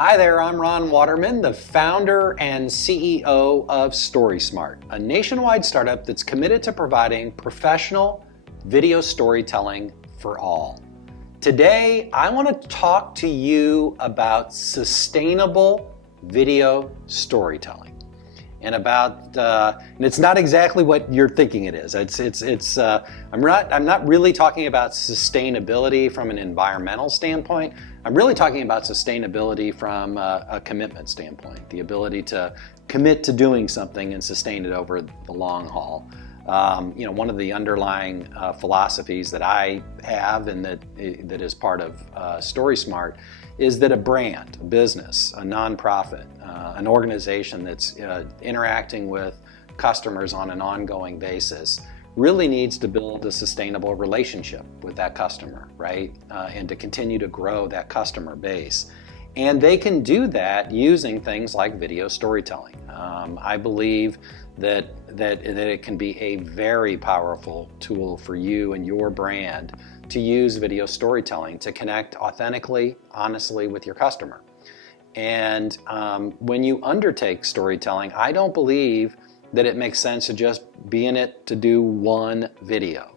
Hi there, I'm Ron Waterman, the founder and CEO of StorySMART, a nationwide startup that's committed to providing professional video storytelling for all. Today, I want to talk to you about sustainable video storytelling. And it's not exactly what you're thinking it is. I'm not really talking about sustainability from an environmental standpoint. I'm really talking about sustainability from a commitment standpoint, the ability to commit to doing something and sustain it over the long haul. One of the underlying philosophies that I have and that is part of StorySMART is that a brand, a business, a nonprofit, an organization that's interacting with customers on an ongoing basis really needs to build a sustainable relationship with that customer, right? And to continue to grow that customer base. And they can do that using things like video storytelling. I believe that it can be a very powerful tool for you and your brand to use video storytelling to connect authentically, honestly with your customer. And when you undertake storytelling, I don't believe that it makes sense to just be in it to do one video.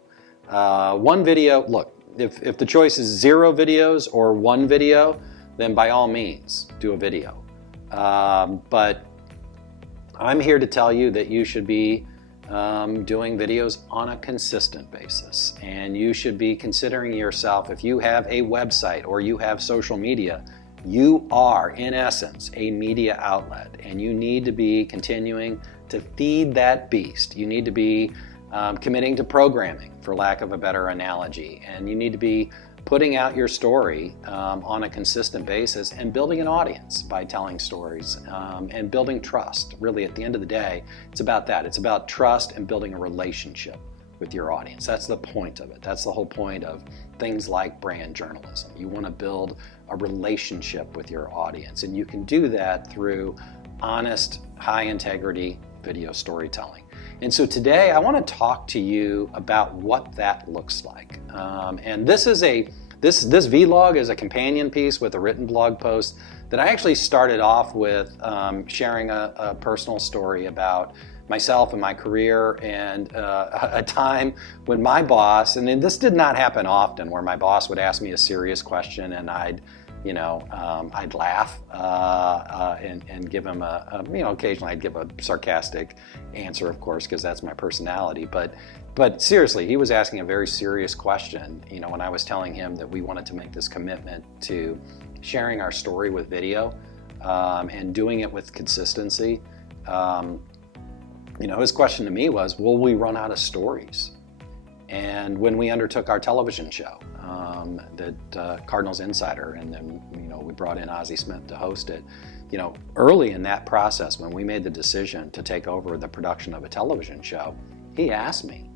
Look, if the choice is 0 videos or 1 video, then by all means, do a video. But I'm here to tell you that you should be doing videos on a consistent basis. And you should be considering yourself, if you have a website or you have social media, you are, in essence, a media outlet. And you need to be continuing to feed that beast. You need to be committing to programming, for lack of a better analogy. And you need to be putting out your story on a consistent basis and building an audience by telling stories and building trust. Really, at the end of the day, it's about that. It's about trust and building a relationship with your audience. That's the point of it. That's the whole point of things like brand journalism. You want to build a relationship with your audience, and you can do that through honest, high integrity video storytelling. And so today I want to talk to you about what that looks like. And this vlog is a companion piece with a written blog post that I actually started off with sharing a personal story about myself and my career and a time when my boss, and this did not happen often, where my boss would ask me a serious question and I'd laugh and give him occasionally I'd give a sarcastic answer, of course, because that's my personality. But seriously, he was asking a very serious question, when I was telling him that we wanted to make this commitment to sharing our story with video and doing it with consistency. His question to me was, will we run out of stories? And when we undertook our television show, that Cardinals Insider, and then we brought in Ozzie Smith to host it. Early in that process, when we made the decision to take over the production of a television show, he asked me,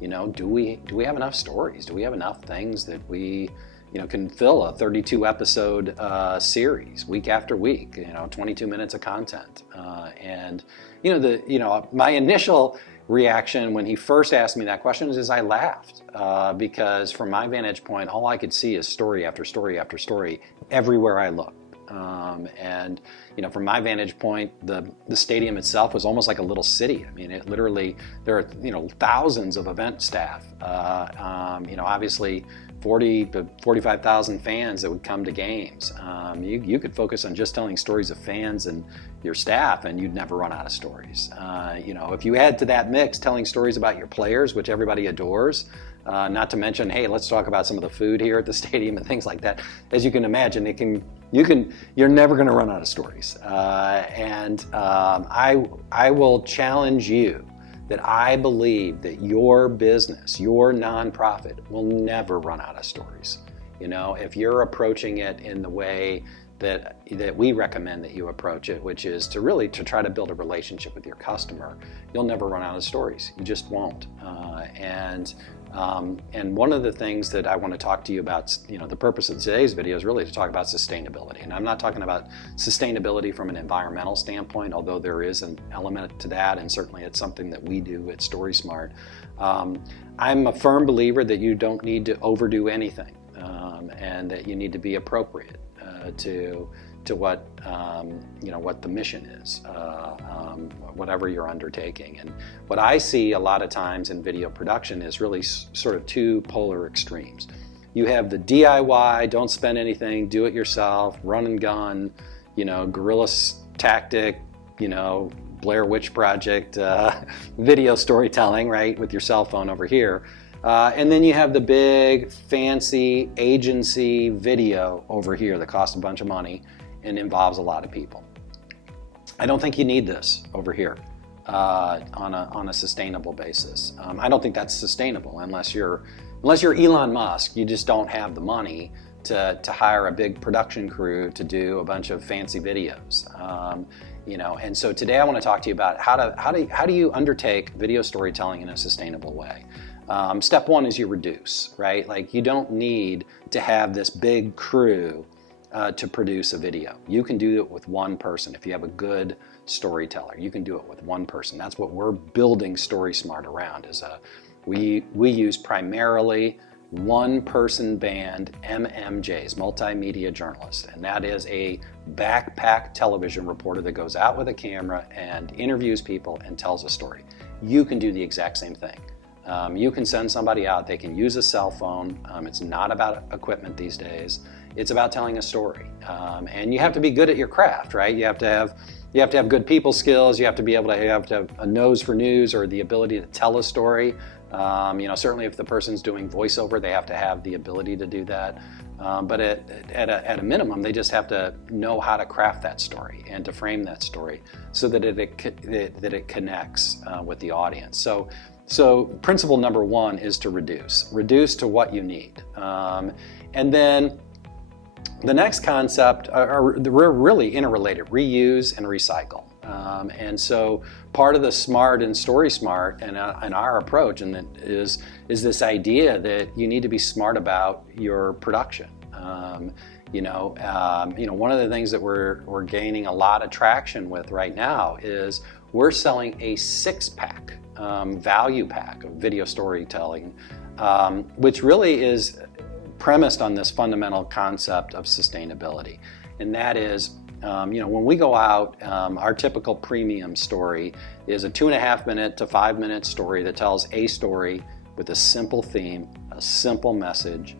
do we have enough stories? Do we have enough things that we can fill a 32 episode series week after week? 22 minutes of content, my initial reaction when he first asked me that question is I laughed because from my vantage point, all I could see is story after story after story everywhere I looked. From my vantage point, the stadium itself was almost like a little city. I mean, it literally, there are thousands of event staff. Obviously 40 to 45,000 fans that would come to games. You could focus on just telling stories of fans and your staff, and you'd never run out of stories. If you add to that mix telling stories about your players, which everybody adores, not to mention, hey, let's talk about some of the food here at the stadium and things like that. As you can imagine, you're never going to run out of stories. I will challenge you that I believe that your business, your nonprofit, will never run out of stories. If you're approaching it in the way that we recommend that you approach it, which is to try to build a relationship with your customer, you'll never run out of stories. You just won't. And one of the things that I want to talk to you about, the purpose of today's video is really to talk about sustainability. And I'm not talking about sustainability from an environmental standpoint, although there is an element to that, and certainly it's something that we do at StorySMART. I'm a firm believer that you don't need to overdo anything. and that you need to be appropriate to what what the mission is, whatever you're undertaking. And what I see a lot of times in video production is really sort of two polar extremes. You have the DIY, don't spend anything, do it yourself, run and gun, guerrilla tactic, Blair Witch Project video storytelling, right, with your cell phone over here. And then you have the big, fancy agency video over here that costs a bunch of money and involves a lot of people. I don't think you need this over here on a sustainable basis. I don't think that's sustainable unless you're Elon Musk. You just don't have the money to hire a big production crew to do a bunch of fancy videos. And so today I want to talk to you about how do you undertake video storytelling in a sustainable way. Step one is you reduce, right? Like, you don't need to have this big crew to produce a video. You can do it with one person. If you have a good storyteller, you can do it with one person. That's what we're building StorySMART around. We use primarily one-person band MMJs, multimedia journalists, and that is a backpack television reporter that goes out with a camera and interviews people and tells a story. You can do the exact same thing. You can send somebody out, they can use a cell phone. It's not about equipment these days. It's about telling a story. And you have to be good at your craft, right? You have to have good people skills. You have to have a nose for news or the ability to tell a story. Certainly if the person's doing voiceover, they have to have the ability to do that. But at a minimum, they just have to know how to craft that story and to frame that story so that it connects with the audience. So principle number one is to reduce. Reduce to what you need. And then the next concept are really interrelated: reuse and recycle. And so part of the SMART and StorySMART and our approach is this idea that you need to be smart about your production. One of the things that we're gaining a lot of traction with right now is we're selling a 6-pack, value pack of video storytelling, which really is premised on this fundamental concept of sustainability. And that is, when we go out, our typical premium story is a 2.5 minute to 5 minute story that tells a story with a simple theme, a simple message,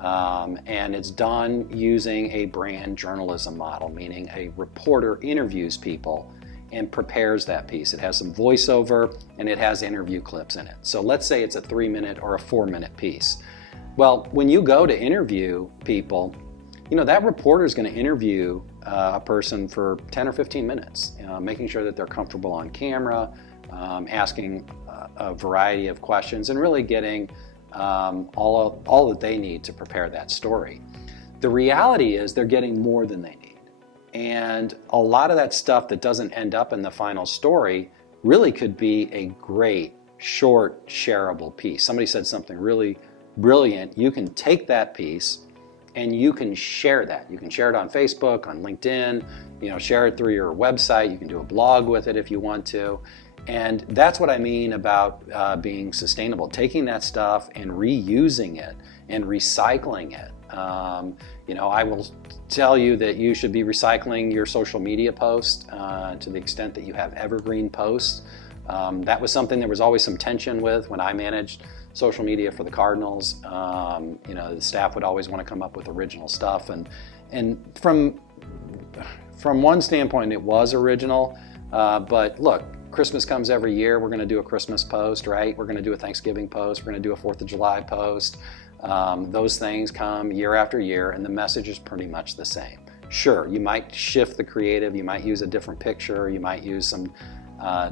and it's done using a brand journalism model, meaning a reporter interviews people and prepares that piece. It has some voiceover and it has interview clips in it. So let's say it's a 3-minute or a 4-minute piece. Well, when you go to interview people, that reporter is going to interview a person for 10 or 15 minutes, making sure that they're comfortable on camera, asking a variety of questions, and really getting all that they need to prepare that story. The reality is they're getting more than they need. And a lot of that stuff that doesn't end up in the final story really could be a great, short, shareable piece. Somebody said something really brilliant. You can take that piece and you can share that. You can share it on Facebook, on LinkedIn, share it through your website. You can do a blog with it if you want to. And that's what I mean about being sustainable, taking that stuff and reusing it and recycling it. I will tell you that you should be recycling your social media posts to the extent that you have evergreen posts. That was something there was always some tension with when I managed social media for the Cardinals. The staff would always want to come up with original stuff, and from one standpoint it was original, but look, Christmas comes every year. We're going to do a Christmas post, right? We're going to do a Thanksgiving post. We're going to do a 4th of July post. Those things come year after year, and the message is pretty much the same. Sure, you might shift the creative, you might use a different picture, you might use some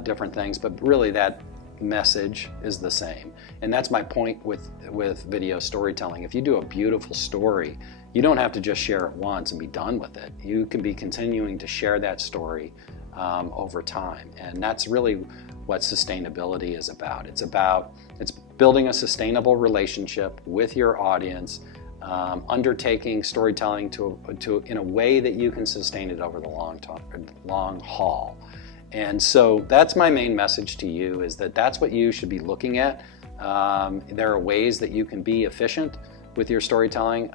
different things, but really that message is the same. And that's my point with video storytelling. If you do a beautiful story, you don't have to just share it once and be done with it. You can be continuing to share that story over time. And that's really what sustainability is about. It's building a sustainable relationship with your audience, undertaking storytelling in a way that you can sustain it over the long haul. And so that's my main message to you, is that's what you should be looking at. There are ways that you can be efficient with your storytelling.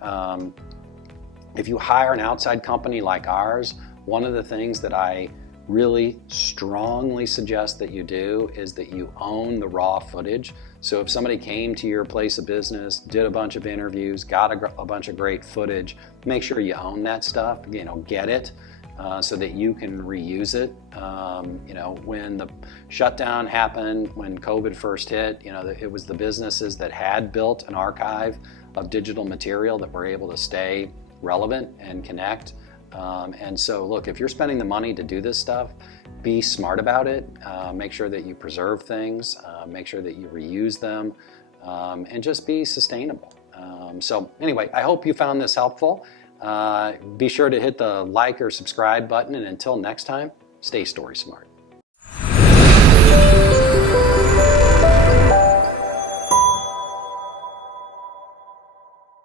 If you hire an outside company like ours, one of the things that I really strongly suggest that you do is that you own the raw footage. So if somebody came to your place of business, did a bunch of interviews, got a bunch of great footage, make sure you own that stuff, get it so that you can reuse it. When the shutdown happened, when COVID first hit, it was the businesses that had built an archive of digital material that were able to stay relevant and connect. And so look, if you're spending the money to do this stuff, be smart about it. Make sure that you preserve things, make sure that you reuse them, and just be sustainable. So anyway, I hope you found this helpful. Be sure to hit the like or subscribe button, and until next time, stay story smart.